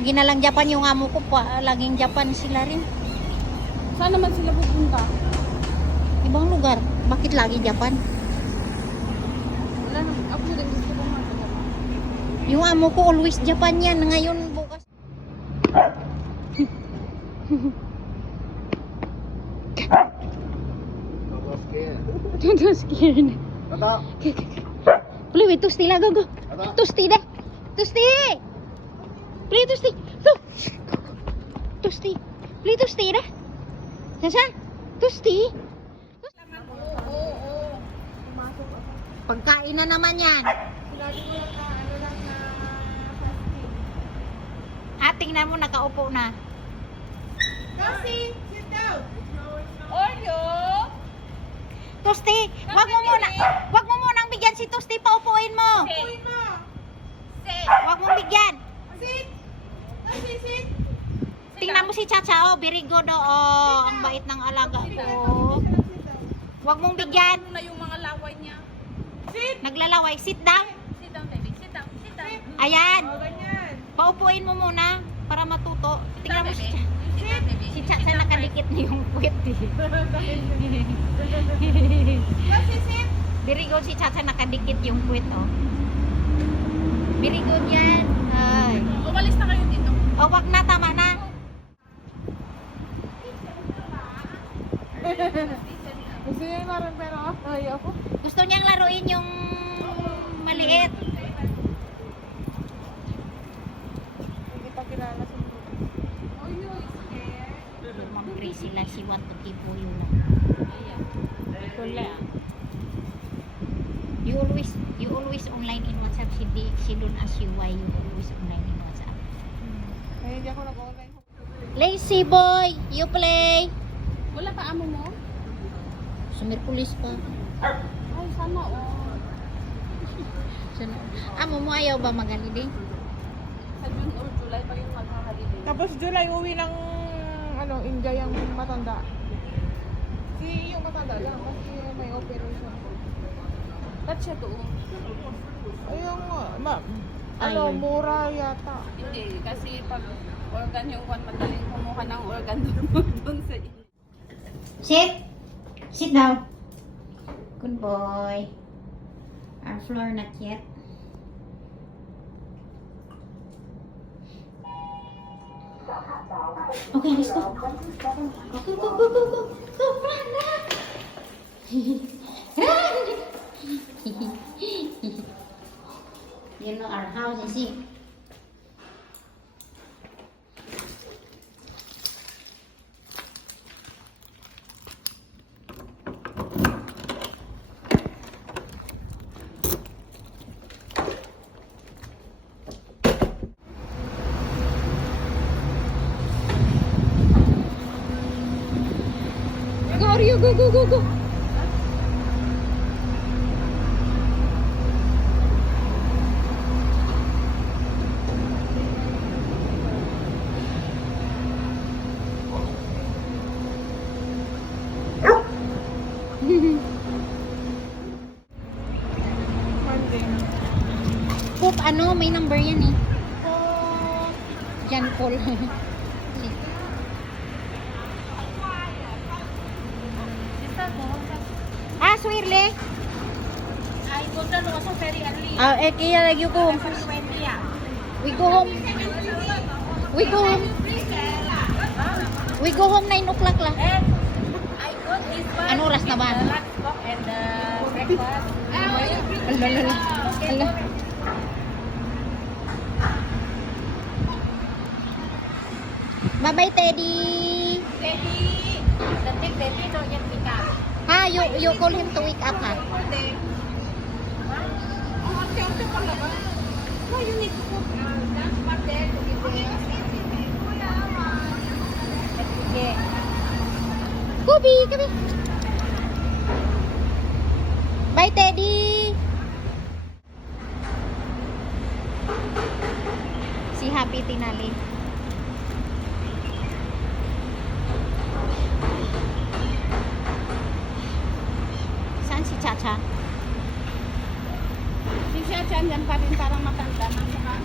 lagi na lang Japan yung amo ko pa. Laging Japan sila rin. Saan naman sila pupunta? Ibang lugar. Bakit lagi Japan? Wala naman. Ako din gusto ko mga Yung amo ko always Japan yan. Ngayon bukas. Don't scared. Please, wait, Tusti lah, go. Tusti deh. Tusti. Please, Tusti. Go. Tusti. Please, Tusti deh. Sasa? Tusti. Pagkain na naman yan. Tingnan mo, nakaupo na. Kasi, sit down. Oreo. Tusti, wag mo munang bigyan si Tusti, paupuin mo. Sit. Wag mo bigyan. Sit. Sit. Tingnan mo si Chacha, oh, very good, oh, ang bait ng alaga ko. Wag mong bigyan. Ano na yung mga laway niya? Sit. Naglalaway, sit down. Sit down, baby. Sit down. Ayan, Ganyan. paupuin mo muna para matuto. Tingnan mo si Sit. Si Chacha nakadikit na yung puwet. Kasi sit. Very good si Chacha nakadikit yung puwet, oh. Very good yan. Ay. Umalis na kayo dito. Oh, wag na, tama na. Gusto niya yung marang pero ayaw ko. Gusto niyang laruin yung maliit. Hindi pa kilala sa mga. Mag-crazy lang si want to keep you lang. You always online in WhatsApp. She don't ask you why you always online in WhatsApp. Ay, hindi ako nag-online. Lazy boy, you play. Wala pa amo mo? Sa Merkulis pa. Ay, sana oh. Amo mo ayaw ba mag-holiday? Sa June or July pa yung mag-holiday. Tapos July uwi ng India yung matanda. Yung matanda lang kasi may operation. Ba't siya doon? Ayun Ayun. mura yata. Hindi, kasi pag organ yung madaling kumuha ng organ doon sa inyo. Sit down. Good boy. Our floor not yet. Okay, let's go. Go. Run. You know our house, is it? Go. Poop, may number yan eh. Jan Paul. Swirle. Ay, punta nung sa ferry early. Kaya lagi ko. We go home. We go home 9 o'clock lang. I got this one. Ano oras na ba? And breakfast. Ala. Bye-bye, Teddy. Teddy, don't yan pick up. You call him to wake up, ha? No, you need to put that part there to be there. Okay. Kubi. Bye, Teddy. Si Happy tinali. Saan si Chacha? Si Chacha andyan pa rin parang matanda ng mukha.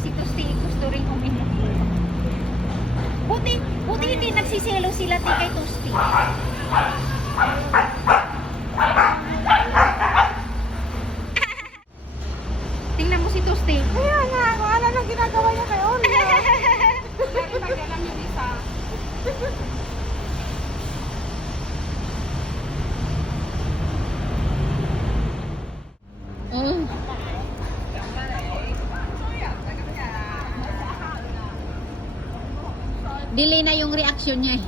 si Tusti gusto rin uminom. Buti hindi nagsiselo sila kay Tusti. Tingnan mo si Tusti. Kaya nga, kung ano lang ginagawa niya kay Olga. Mm. Delay na yung reaction niya eh.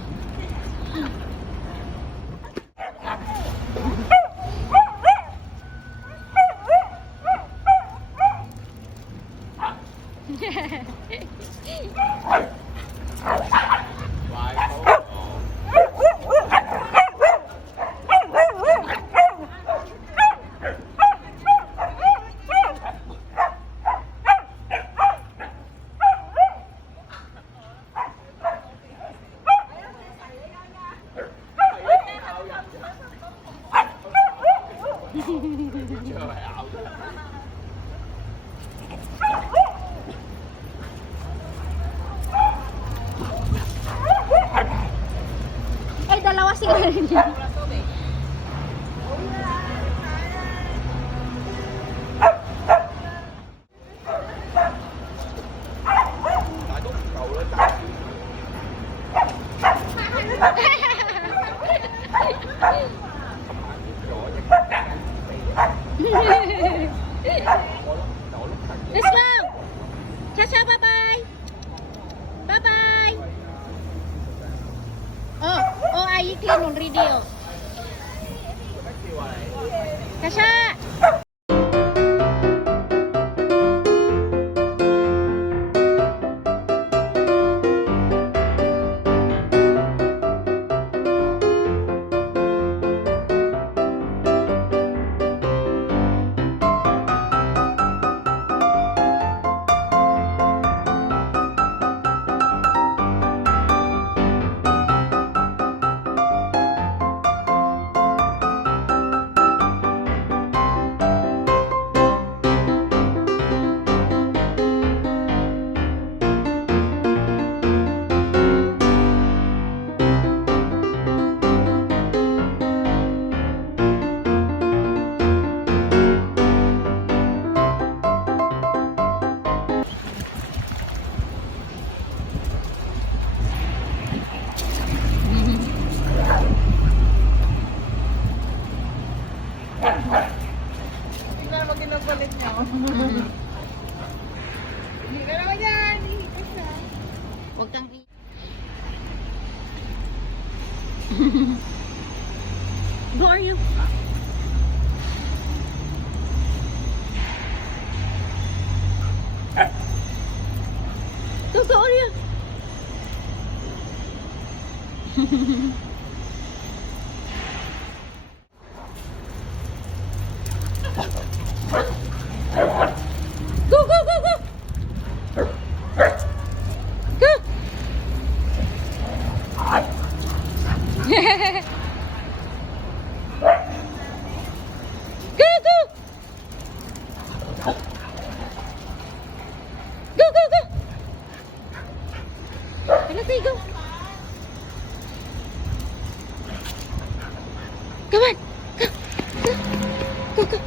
Ay, dalawa sila rin yan. Let's go! Chacha, bye-bye! Bye-bye! Oh, ay clean on radio. Chacha! Tingnan mo kinukulit niya. Hindi ka naman yan. Ihigit siya. Huwag kang Who are you? Go, Arya! Go, go, go, go! Go! Go, go! Go, go, go! Let's go! Come on! Go, go, go!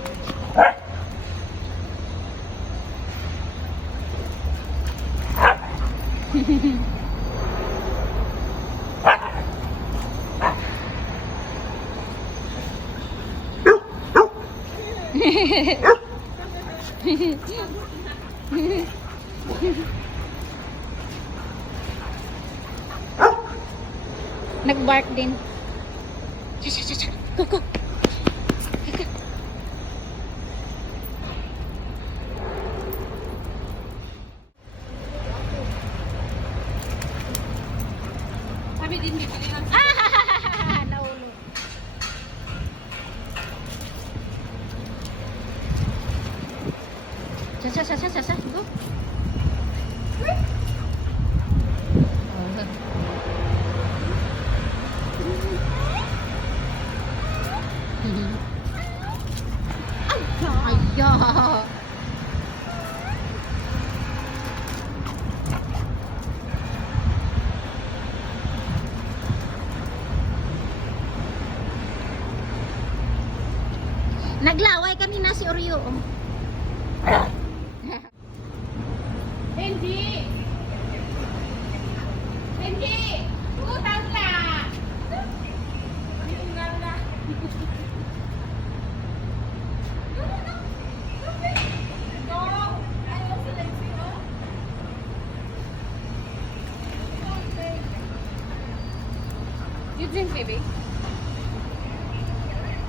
Nag-bark din. Cha. Go, go. Sabi din bibili ng Naulo. Sa. Go. Ay, kanina si Oreo. Oh. Benji! Benji! Utang na! Utang na! No! Ayaw sa Lexi, oh. You drink, baby?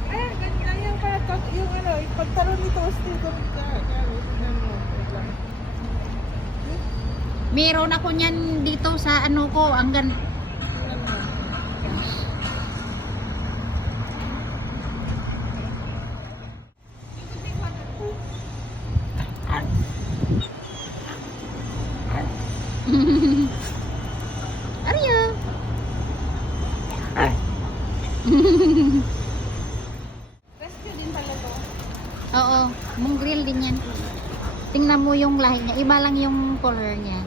Ay, ganyan yung pala. Yung ano, pagtalon ni Toasty doon ka. Meron ako niyan dito sa ano ko, ang gan. Arya. Rescue din pala to. Oo, mongrel din yan. Tingnan mo yung lahi niya, iba lang yung color niya.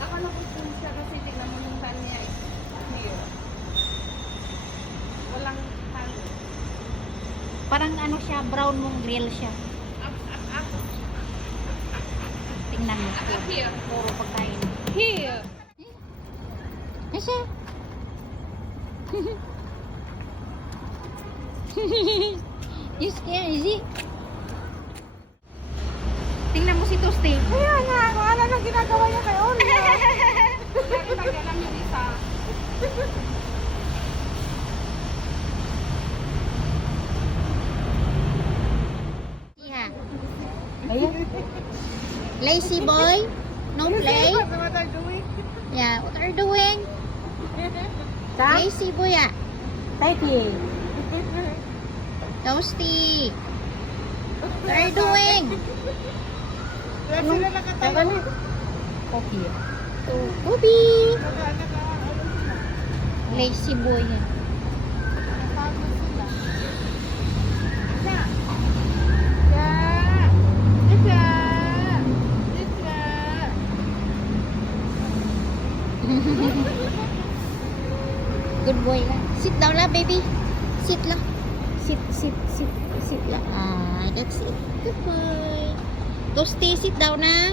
Akala ko po siya kasi tignan mo yung tan niya. Here. Walang tan. Parang ano siya, brown mongrel siya. Up. Tingnan mo. Here. Puro pagkain. Here. Ay siya. You scared, is it? Tingnan mo si Toasty. Kaya nga, kung ano nang ginagawa niya kay Oreo. Lagi alam yung isa. Yeah. Lazy boy? No play? What are you doing? Yeah, what are you doing? Lazy boy ah. Toasty. What are you doing? Kaya sila nakatawa. Coffee. Kobe. Lazy boy yan. Good boy lang. Sit down lang, baby. Sit lang. Sit lang. Ah, that's it. Good boy. Toasty, sit down na.